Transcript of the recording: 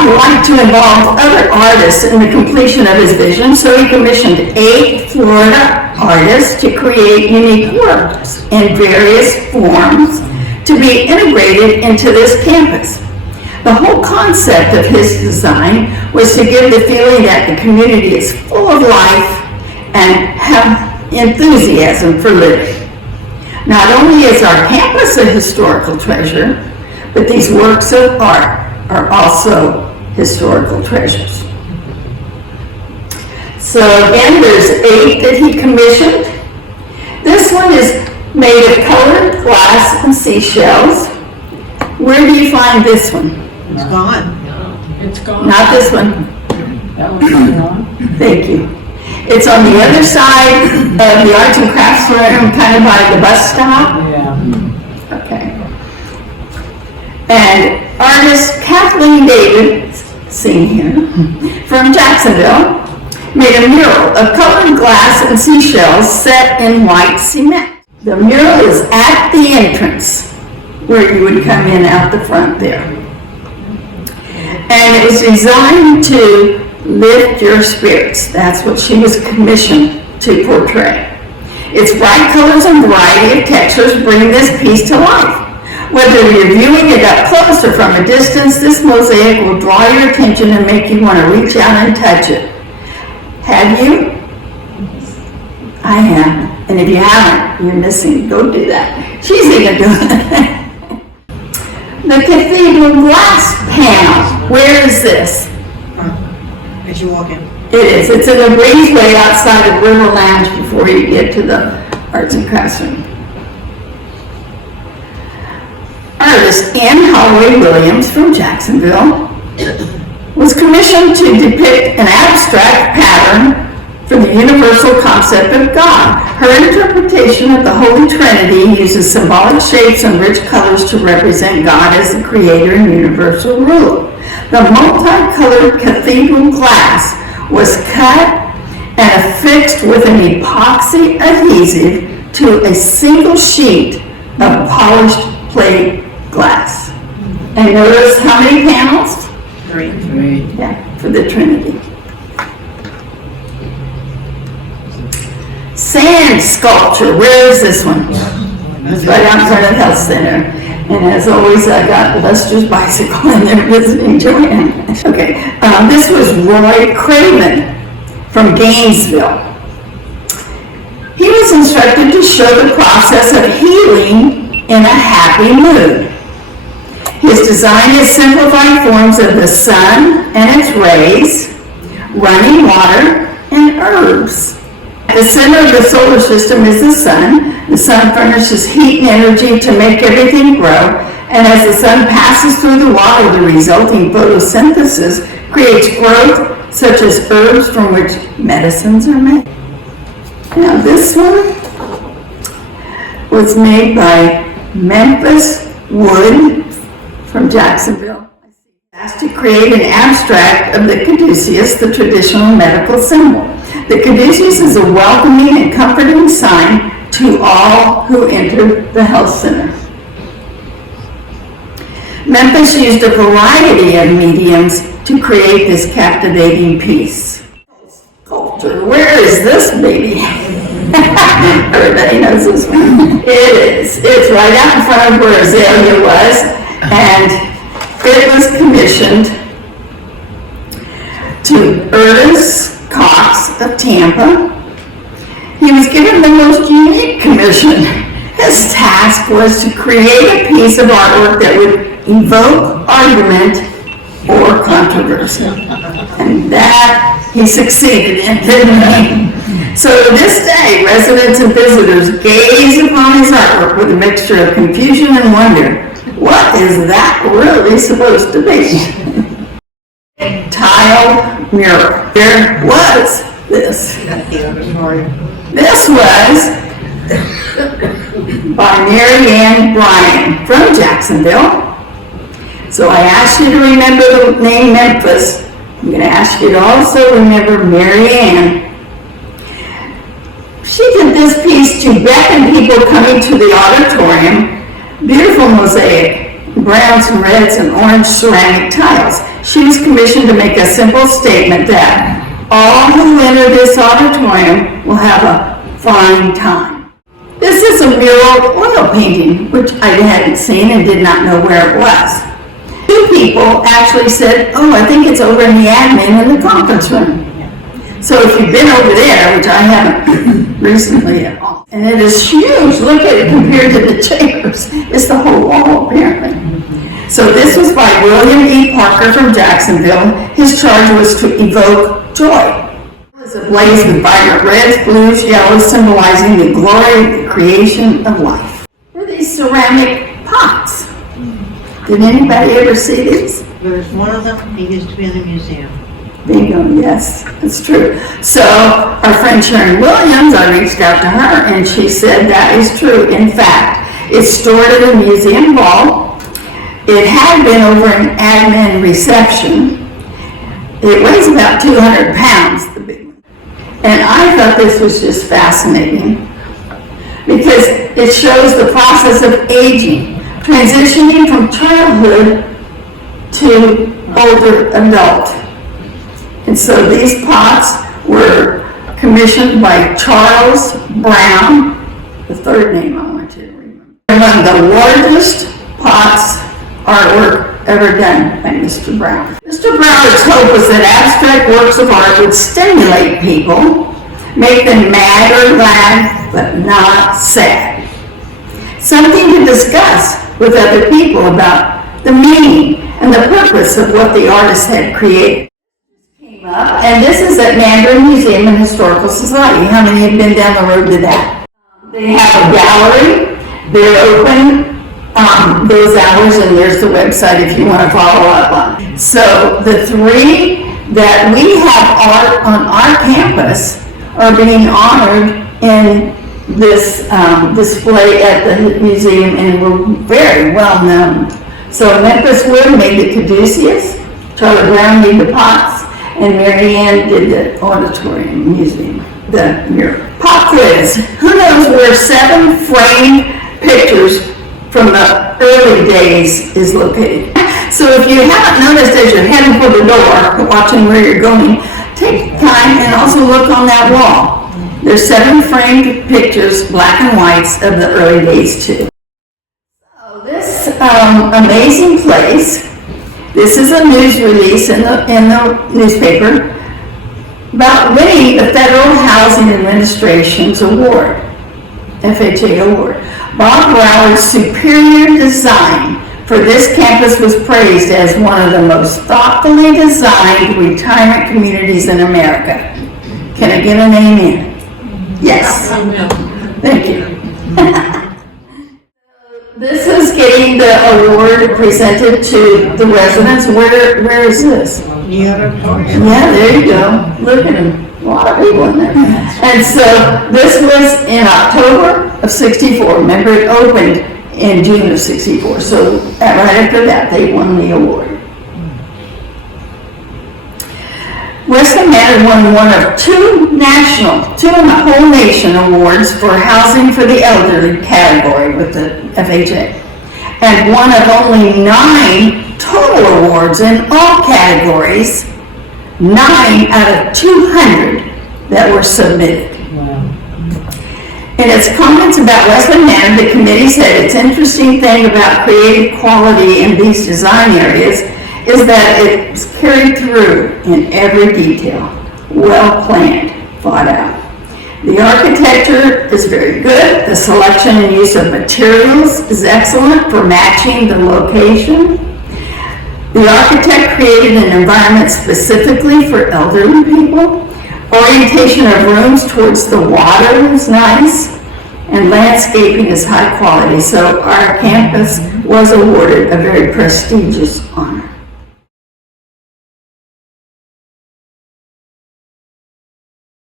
God wanted to involve other artists in the completion of his vision, so he commissioned 8 Florida artists to create unique works in various forms to be integrated into this campus. The whole concept of his design was to give the feeling that the community is full of life and have enthusiasm for living. Not only is our campus a historical treasure, but these works of art are also historical treasures. So again, there's 8 that he commissioned. This one is made of colored glass and seashells. Where do you find this one? It's gone. It's gone. Not this one. That one's gone. Thank you. It's on the other side of the arts and crafts room, kind of by the bus stop. Yeah. Okay. And artist Kathleen David, seen here, from Jacksonville, made a mural of colored glass and seashells set in white cement. The mural is at the entrance where you would come in out the front there. And it was designed to lift your spirits. That's what she was commissioned to portray. Its bright colors and variety of textures bring this piece to life. Whether you're viewing it up close or from a distance, this mosaic will draw your attention and make you want to reach out and touch it. Have you? I have. And if you haven't, you're missing. Go do that. She's even doing it. The cathedral glass panel. Where is this? As you walk in. It is. It's in the breezeway outside of River Lounge before you get to the arts and crafts room. Artist Anne Holloway Williams from Jacksonville was commissioned to depict an abstract pattern for the universal concept of God. Her interpretation of the Holy Trinity uses symbolic shapes and rich colors to represent God as the creator and universal ruler. The multicolored cathedral glass was cut and affixed with an epoxy adhesive to a single sheet of polished plate glass. And notice how many panels? 3. Yeah, for the Trinity. Sand sculpture. Where is this one? It's right out in front of the health center. And as always, I got Lester's bicycle in there visiting Joanne. Okay, this was Lloyd Craven from Gainesville. He was instructed to show the process of healing in a happy mood. His design is simplified forms of the sun and its rays, running water, and herbs. At the center of the solar system is the sun. The sun furnishes heat and energy to make everything grow, and as the sun passes through the water, the resulting photosynthesis creates growth, such as herbs from which medicines are made. Now this one was made by Memphis Wood from Jacksonville. Asked to create an abstract of the caduceus, the traditional medical symbol. The caduceus is a welcoming and comforting sign to all who enter the health center. Memphis used a variety of mediums to create this captivating piece. Sculpture. Where is this baby? Everybody knows this one. It is. It's right out in front of where Azalea was, and it was commissioned to Ernest Cox of Tampa. He was given the most unique commission. His task was to create a piece of artwork that would evoke argument or controversy. And that he succeeded in, didn't he? So to this day, residents and visitors gaze upon his artwork with a mixture of confusion and wonder. What is that really supposed to be? Tiled mural. There was this. This was by Mary Ann Bryan from Jacksonville. So I asked you to remember the name Memphis. I'm going to ask you to also remember Mary Ann. She did this piece to beckon people coming to the auditorium. Beautiful mosaic, browns and reds and orange ceramic tiles. She was commissioned to make a simple statement that all who enter this auditorium will have a fine time. This is a mural oil painting, which I hadn't seen and did not know where it was. Two people actually said, oh, I think it's over in the admin in the conference room. So if you've been over there, which I haven't recently at all, and it is huge, look at it compared to the chambers. It's the whole wall apparently. So this was by William E. Parker from Jacksonville. His charge was to evoke joy. It was ablaze with vibrant reds, blues, yellows, symbolizing the glory of the creation of life. Were these ceramic pots? Did anybody ever see these? There's one of them, he used to be in the museum. Bingo, yes, that's true. So our friend Sharon Williams, I reached out to her and she said that is true. In fact, it's stored in a museum vault. It had been over an admin reception. It weighs about 200 pounds, the big one. And I thought this was just fascinating because it shows the process of aging, transitioning from childhood to older adult. And so these pots were commissioned by Charles Brown, the third name I want you to remember. Among the largest pots artwork ever done by Mr. Brown. Mr. Broward's hope was that abstract works of art would stimulate people, make them mad or glad, but not sad. Something to discuss with other people about the meaning and the purpose of what the artist had created. And this is at Mandarin Museum and Historical Society. How many have been down the road to that? They have a gallery. They're open those hours, and there's the website if you want to follow up on. So the three that we have art on our campus are being honored in this display at the museum, and we're very well known. So Memphis Wood made the caduceus, Charlie Brown made the pots, and Mary Ann did the auditorium museum, the mural. Pop quiz. Who knows where 7 framed pictures from the early days is located? So if you haven't noticed as you're heading for the door, watching where you're going, take time and also look on that wall. There's 7 framed pictures, black and whites, of the early days too. So this amazing place, this is a news release in the newspaper about winning the Federal Housing Administration's award, FHA award. Bob Broward's superior design for this campus was praised as one of the most thoughtfully designed retirement communities in America. Can I get an amen? Yes. Thank you. This is getting the award presented to the residents. Where is this? Yeah, there you go. Look at them. A lot of people in there. And so this was in October of '64. Remember, it opened in June of '64. So right after that, they won the award. Western Manor won one of 2 in the whole nation awards for housing for the elderly category with the FHA, and one of only 9 total awards in all categories, 9 out of 200 that were submitted. Wow. In its comments about Western Manor, the committee said its interesting thing about creative quality in these design areas is that it's carried through in every detail, well planned, thought out. The architecture is very good. The selection and use of materials is excellent for matching the location. The architect created an environment specifically for elderly people. Orientation of rooms towards the water is nice, and landscaping is high quality. So our campus was awarded a very prestigious